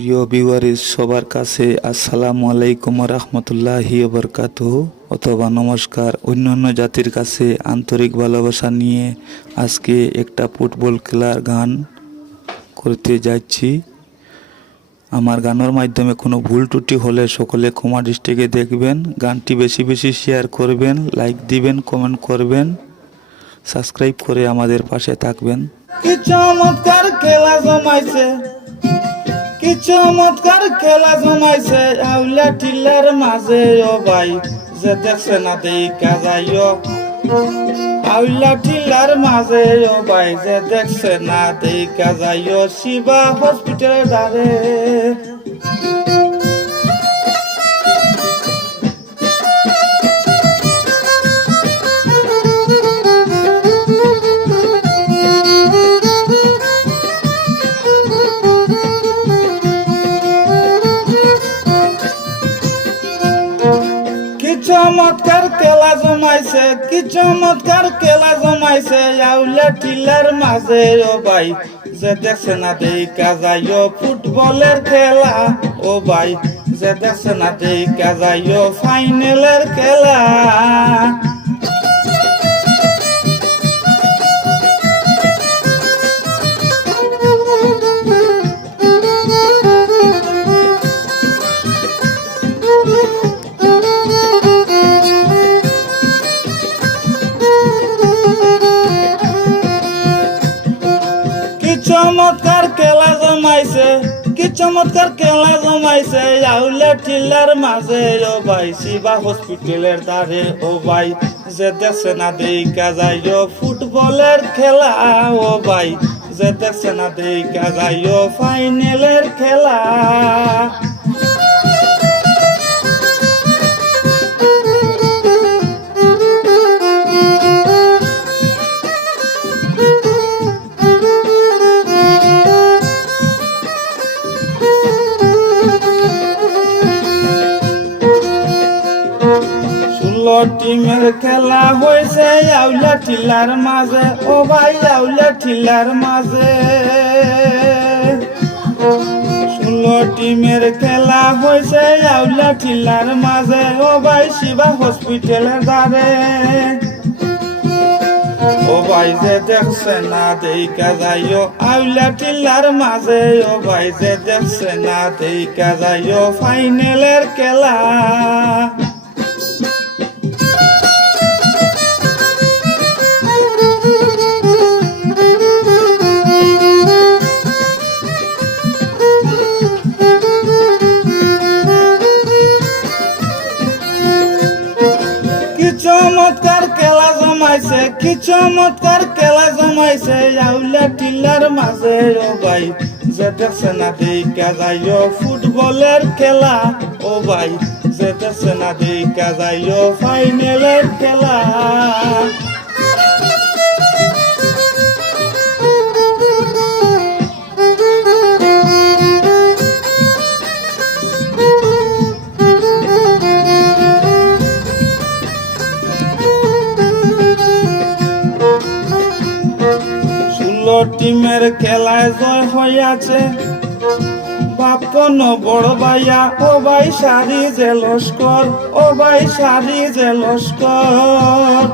প্রিয় ভিউয়ার্স সবার কাছে আসসালামু আলাইকুম রহমতুল্লাহি বরকাতুহু অথবা নমস্কার। অন্যান্য জাতির কাছে আন্তরিক ভালোবাসা নিয়ে আজকে একটা ফুটবল খেলার গান করতে যাচ্ছি। আমার গানের মাধ্যমে কোনো ভুল ত্রুটি হলে সকলে ক্ষমা দৃষ্টিতে দেখবেন। গানটি বেশি বেশি শেয়ার করবেন, লাইক দিবেন, কমেন্ট করবেন, সাবস্ক্রাইব করে আমাদের পাশে থাকবেন। কি চমৎকার খেলা জমাইছে, কি চমৎকার খেলা জমাইছে আউলা টিলার মাঝে। ও ভাই যে দেখছে না দেখা যাইও, আউলা টিলার মাঝে। ও ভাই যে দেখছে না দেখা যাইও, শিবা হসপিটালের ধারে। চমৎকার খেলা জমাইছে, কি চমৎকার খেলা জমাইছে আউলা টিলার মাঝে। ও ভাই যে দেখছে না দেখা যাইও, ফুটবলের খেলা। ও ভাই যে দেখছে না দেখা যাইও, ফাইনালের খেলা। চমৎকার খেলা জমাইছে, কি চমৎকার খেলা জমাইছে আউলা টিলার মাঝে। ও ভাই শিবা হসপিটালের ধারে। ও ভাই যে দেখছে না দেখা যাইও, ফুটবলের খেলা। ও ভাই যে দেখছে না দেখা যাইও, ফাইনালের খেলা। টিমের খেলা হয়েছে আউলা টিলার মাঝে। ও ভাই আউলা টিলার মাঝে 16 টিমের খেলা হয়েছে আউলা টিলার মাঝে। ও ভাই শিবা হসপিটালের ধারে। ও ভাই যে দেখছে না দেখা যাইও, আউলা টিলার মাঝে। ও ভাই যে দেখছে না দেখা যাইও, ফাইনালের খেলা। চমৎকার খেলা জমাইছে, কি চমৎকার খেলা জমাইছে আউলা টিলার মাঝে। ও ভাই যে দেখছে না দেখা যাইও, ফুটবলের খেলা। ও ভাই যে দেখছে না দেখা যাইও, ফাইনালের খেলা। টিমের খেলায় জয় হইয়াছে বাপন বড় ভাইয়া। ও ভাই সারি যে লস্কর, ও ভাই সারি যে লস্কর।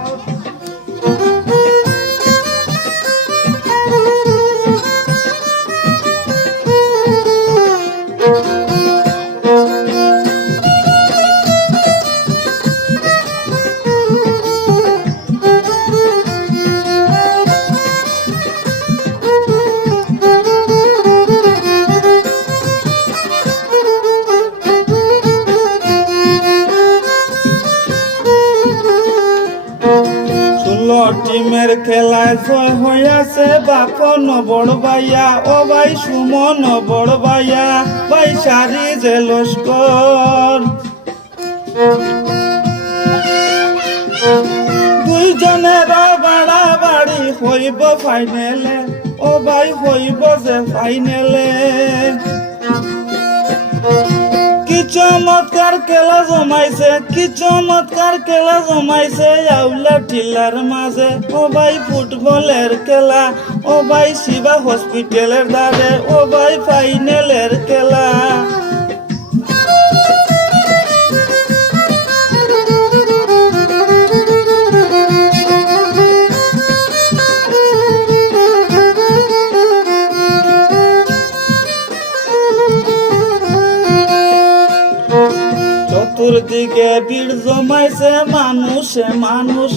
টিমের খেলায় জয় হইয়াছে বাপন বড় ভাইয়া। ও ভাই সুমন বড় ভাইয়া, ভাই সারি যে লস্কর। দুইজনের বাড়াবাড়ি হইব ফাইনালে। ও ভাই হইব যে ফাইনালে। কি চমৎকার খেলা জমাইছে, কি চমৎকার খেলা জমাইছে আউলা টিলার মাঝে। ও ভাই ফুটবলের খেলা, ও ভাই শিবা হসপিটালের ধারে, ও ভাই ফাইনালের খেলা। চতুর্দিকে ভিড় জমাইছে মানুষে মানুষ।